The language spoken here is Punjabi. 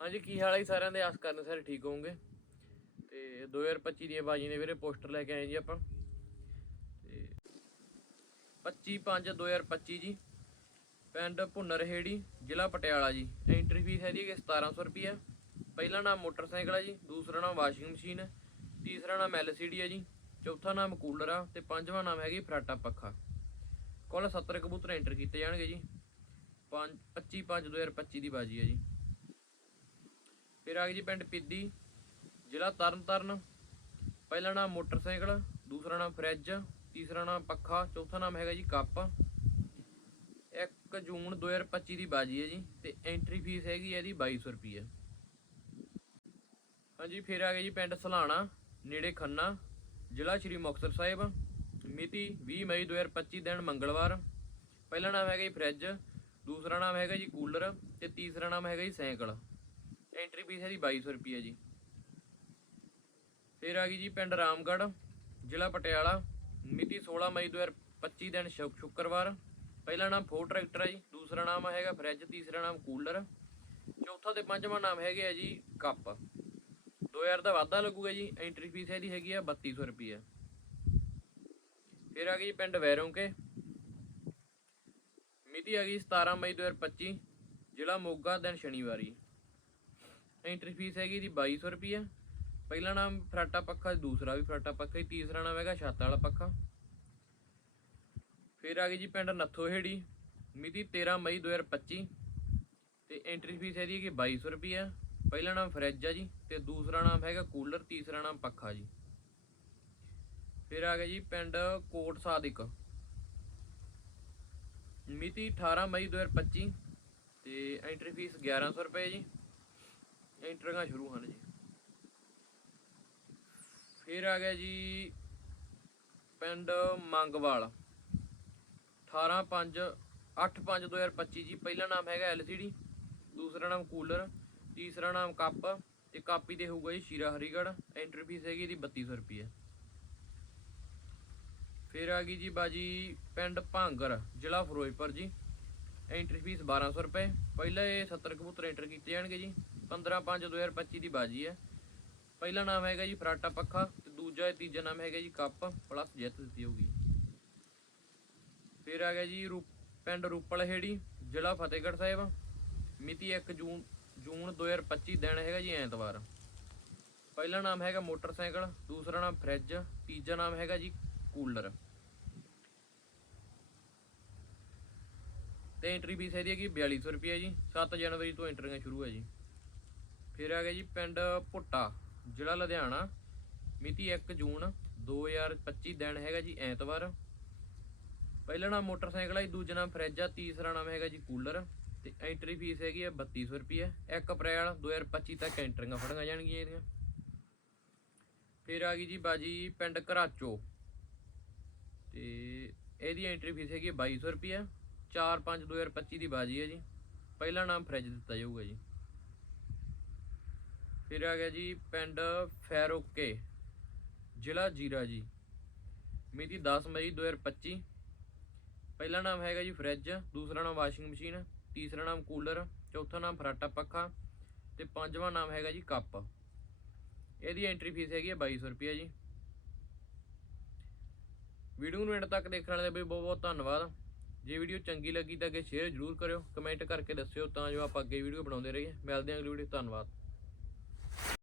ਹਾਂਜੀ, ਕੀ ਹਾਲ ਹੈ ਜੀ ਸਾਰਿਆਂ ਦੇ? ਆਸ ਕਰਨ ਸਾਰੇ ਠੀਕ ਹੋਵੋਗੇ? ਤੇ 2025 ਦੀਆਂ ਬਾਜੀ ਨੇ ਵੀਰੇ, ਪੋਸਟਰ ਲੈ ਕੇ ਆਏ ਜੀ ਆਪਾਂ। ਤੇ 25 5 2025 ਜੀ, ਪਿੰਡ ਭੁੰਨਰ ਹੇੜੀ ਜ਼ਿਲ੍ਹਾ ਪਟਿਆਲਾ ਜੀ। ਐਂਟਰੀ ਫੀਸ ਹੈ ਜੀ ਕਿ 1700 ਰੁਪਿਆ ਪਹਿਲਾ ਨਾਮ ਮੋਟਰਸਾਈਕਲ ਹੈ ਜੀ, ਦੂਸਰਾ ਨਾਮ ਵਾਸ਼ਿੰਗ ਮਸ਼ੀਨ ਹੈ ਤੀਸਰਾ ਨਾਮ ਐਲਸੀਡੀ ਹੈ ਜੀ, ਚੌਥਾ ਨਾਮ ਕੂਲਰ ਆ ਤੇ ਪੰਜਵਾਂ ਨਾਮ ਹੈਗੀ ਫਰਾਟਾ ਪੱਖਾ। ਕੁੱਲ 70 ਕਬੂਤਰ ਐਂਟਰ ਕੀਤੇ ਜਾਣਗੇ ਜੀ। 5 25 5 2025 ਦੀ ਬਾਜੀ ਹੈ ਜੀ। ਫਿਰ ਆ ਜੀ ਪਿੰਡ ਪਿੱਦੀ, ਜ਼ਿਲ੍ਹਾ ਤਰਨਤਾਰਨ। ਪਹਿਲਾ ਨਾਮ ਮੋਟਰਸਾਈਕਲ, ਦੂਸਰਾ ਨਾਮ ਫਰਿੱਜ, ਤੀਸਰਾ ਨਾਮ ਪੱਖਾ, ਚੌਥਾ ਨਾਮ ਹੈਗਾ ਜੀ ਕੱਪ। 1 ਜੂਨ 2025 ਦੀ ਬਾਜੀ ਹੈ ਜੀ ਤੇ ਐਂਟਰੀ ਫੀਸ ਹੈਗੀ ਹੈ ਇਹਦੀ 2200 ਰੁਪਏ ਹਾਂਜੀ, ਫਿਰ ਆ ਗਏ ਜੀ ਪਿੰਡ ਸਲਾਣਾ, ਨੇੜੇ ਖੰਨਾ, ਜ਼ਿਲ੍ਹਾ ਸ਼੍ਰੀ ਮੁਕਤਸਰ ਸਾਹਿਬ। ਮਿਤੀ 20 ਮਈ 2025 ਦਿਨ ਮੰਗਲਵਾਰ। ਪਹਿਲਾ ਨਾਮ ਹੈਗਾ ਜੀ ਫਰਿੱਜ, ਦੂਸਰਾ ਨਾਮ ਹੈਗਾ ਜੀ ਕੂਲਰ ਤੇ ਤੀਸਰਾ ਨਾਮ ਹੈਗਾ ਜੀ ਸਾਈਕਲ। ਐਂਟਰੀ ਫੀਸ ਇਹਦੀ ਜੀ 2200 ਰੁਪਏ ਜੀ। ਫਿਰ ਆ ਗਈ ਜੀ ਪਿੰਡ ਰਾਮਗੜ੍ਹ, ਜ਼ਿਲ੍ਹਾ ਪਟਿਆਲਾ, ਮਿਤੀ 16 ਮਈ 2025 ਦਿਨ ਸ਼ੁ- ਸ਼ੁੱਕਰਵਾਰ। ਪਹਿਲਾ ਨਾਮ ਫੋਰ ਟਰੈਕਟਰ ਹੈ ਜੀ, ਦੂਸਰਾ ਨਾਮ ਹੈਗਾ ਫਰਿੱਜ ਤੀਸਰਾ ਨਾਮ ਕੂਲਰ ਚੌਥਾ ਤੇ ਪੰਜਵਾਂ ਨਾਮ ਹੈਗੇ ਆ ਜੀ ਕੱਪ। 2000 ਦਾ ਵਾਧਾ ਲੱਗੂਗਾ ਜੀ ਐਂਟਰੀ ਫੀਸ ਇਹਦੀ ਹੈਗੀ ਆ 3200 ਰੁਪਏ ਫਿਰ ਆ ਗਈ ਜੀ ਪਿੰਡ ਵੈਰੋਂਕੇ। ਮਿਤੀ ਆ ਗਈ 17 ਮਈ 2025 ਜ਼ਿਲ੍ਹਾ ਮੋਗਾ, ਦਿਨ ਸ਼ਨੀਵਾਰੀ ਐਂਟਰੀ ਫੀਸ ਹੈਗੀ ਦੀ 2200 ਰੁਪਏ ਪਹਿਲਾ ਨਾਮ ਫਰਾਟਾ ਪੱਖਾ, ਦੂਸਰਾ ਵੀ ਫਰਾਟਾ ਪੱਖਾ ਹੀ ਤੀਸਰਾ ਨਾਮ ਹੈਗਾ ਛੱਤ ਵਾਲਾ ਪੱਖਾ। ਫਿਰ ਆ ਗਈ ਜੀ ਪਿੰਡ ਨੱਥੋਹੇੜੀ ਮਿਤੀ 13 ਮਈ 2025 ਤੇ ਐਂਟਰੀ ਫੀਸ ਹੈਗੀ ਕਿ 2200 ਰੁਪਏ ਪਹਿਲਾ ਨਾਮ ਫਰਿੱਜ ਆ ਜੀ, ਤੇ ਦੂਸਰਾ ਨਾਮ ਹੈਗਾ ਕੂਲਰ ਤੀਸਰਾ ਨਾਮ ਪੱਖਾ ਜੀ। ਫਿਰ ਆ ਗਿਆ ਜੀ ਪਿੰਡ ਕੋਟ ਸਾਦਿਕ। ਮਿਤੀ 18 ਮਈ 2025 ਤੇ ਐਂਟਰੀ ਫੀਸ 1100 ਰੁਪਏ ਜੀ। ਐਂਟਰੀਆਂ ਸ਼ੁਰੂ ਹਨ ਜੀ। ਫਿਰ ਆ ਗਿਆ ਜੀ ਪਿੰਡ ਮੰਗਵਾਲ। 18 5 8 5 2025 ਜੀ, ਪਹਿਲਾ ਨਾਮ ਹੈਗਾ LCD ਦੂਸਰਾ ਨਾਮ ਕੂਲਰ, ਤੀਸਰਾ ਨਾਮ ਕੱਪ ਤੇ ਕਾਪੀ ਤੇ ਹੋਊਗਾ ਜੀ ਸ਼ੀਰਾ ਹਰੀਗੜ੍ਹ। ਐਂਟਰੀ ਫੀਸ ਹੈਗੀ ਇਹਦੀ 3200 ਰੁਪਏ ਫਿਰ ਆ ਗਈ ਜੀ ਬਾਜੀ ਪਿੰਡ ਭਾਂਗਰ, ਜ਼ਿਲ੍ਹਾ ਫਿਰੋਜ਼ਪੁਰ ਜੀ। ਐਂਟਰੀ ਫੀਸ 1200 ਰੁਪਏ। ਪਹਿਲਾਂ ਇਹ 70 ਕਬੂਤਰ ਐਂਟਰ ਕੀਤੇ ਜਾਣਗੇ ਜੀ। 15 5 2025 ਦੀ ਬਾਜੀ ਹੈ। ਪਹਿਲਾ ਨਾਮ ਹੈਗਾ ਜੀ ਫਰਾਟਾ ਪੱਖਾ ਤੇ ਦੂਜਾ ਤੀਜਾ ਨਾਮ ਹੈਗਾ ਜੀ ਕੱਪ, ਪਲੱਸ ਜਿੱਤ ਦਿੱਤੀ ਹੋਊਗੀ। ਫਿਰ ਆ ਗਿਆ ਜੀ ਰੂ ਪਿੰਡ ਰੂਪਲਹੇੜੀ, ਜ਼ਿਲ੍ਹਾ ਫਤਿਹਗੜ੍ਹ ਸਾਹਿਬ। ਮਿਤੀ 1 ਜੂਨ ਜੂਨ 2025 ਦਿਨ ਹੈਗਾ ਜੀ ਐਤਵਾਰ। ਪਹਿਲਾ ਨਾਮ ਹੈਗਾ ਮੋਟਰਸਾਈਕਲ, ਦੂਸਰਾ ਨਾਮ ਫਰਿੱਜ, ਤੀਜਾ ਨਾਮ ਹੈਗਾ ਜੀ ਕੂਲਰ। ਤੇ ਐਂਟਰੀ ਫੀਸ ਹੈਗੀ ਹੈ ਕਿ 4200 ਰੁਪਏ ਜੀ 7 ਜਨਵਰੀ ਤੋਂ ਐਂਟਰੀਆਂ ਸ਼ੁਰੂ ਹੈ ਜੀ। ਫਿਰ ਆ ਗਿਆ ਜੀ ਪਿੰਡ ਭੁੱਟਾ ਜ਼ਿਲ੍ਹਾ ਲੁਧਿਆਣਾ। ਮਿਤੀ 1 ਜੂਨ 2025 ਦਿਨ ਹੈਗਾ ਜੀ ਐਤਵਾਰ। ਪਹਿਲਾ ਨਾਮ ਮੋਟਰਸਾਈਕਲ ਹੈ ਜੀ, ਦੂਜਾ ਨਾਮ ਫਰਿੱਜ ਆ ਤੀਸਰਾ ਨਾਮ ਹੈਗਾ ਜੀ ਕੂਲਰ ਤੇ ਐਂਟਰੀ ਫੀਸ ਹੈਗੀ ਹੈ 3200 ਰੁਪਏ 1 ਅਪ੍ਰੈਲ 2025 ਤੱਕ ਐਂਟਰੀਆਂ ਫੜੀਆਂ ਜਾਣਗੀਆਂ ਇਹਦੀਆਂ। ਫਿਰ ਆ ਗਈ ਜੀ ਬਾਜੀ ਪਿੰਡ ਘਰਾਚੋ। ਤੇ ਇਹਦੀ ਐਂਟਰੀ ਫੀਸ ਹੈਗੀ ਹੈ 2200 ਰੁਪਏ 4 5 2025 ਦੀ ਬਾਜੀ ਹੈ ਜੀ। ਪਹਿਲਾ ਨਾਮ ਫਰਿੱਜ ਦਿੱਤਾ ਜਾਊਗਾ ਜੀ। ਫਿਰ ਆ ਗਿਆ ਜੀ ਪਿੰਡ ਫੈਰੋਕੇ, ਜ਼ਿਲ੍ਹਾ ਜੀਰਾ ਜੀ। ਮਿਤੀ 10 ਮਈ 2025 ਪਹਿਲਾ ਨਾਮ ਹੈਗਾ ਜੀ ਫਰਿੱਜ, ਦੂਸਰਾ ਨਾਮ ਵਾਸ਼ਿੰਗ ਮਸ਼ੀਨ, ਤੀਸਰਾ ਨਾਮ ਕੂਲਰ, ਚੌਥਾ ਨਾਮ ਫਰਾਟਾ ਪੱਖਾ ਤੇ ਪੰਜਵਾਂ ਨਾਮ ਹੈਗਾ ਜੀ ਕੱਪ। ਇਹਦੀ ਐਂਟਰੀ ਫੀਸ ਹੈਗੀ ਹੈ 2200 ਰੁਪਏ ਜੀ। ਵੀਡੀਓ ਨੂੰ ਐਂਡ ਤੱਕ ਦੇਖਣ ਵਾਲੇ ਦਾ ਵੀ ਬਹੁਤ ਬਹੁਤ ਧੰਨਵਾਦ। ਜੇ ਵੀਡੀਓ ਚੰਗੀ ਲੱਗੀ ਤਾਂ ਅੱਗੇ ਸ਼ੇਅਰ ਜ਼ਰੂਰ ਕਰਿਓ ਕਮੈਂਟ ਕਰਕੇ ਦੱਸਿਓ ਤਾਂ ਜੋ ਆਪਾਂ ਅੱਗੇ ਵੀਡੀਓ ਬਣਾਉਂਦੇ ਰਹੀਏ। ਮਿਲਦੇ ਹਾਂ ਅਗਲੀ ਵੀਡੀਓ ਧੰਨਵਾਦ।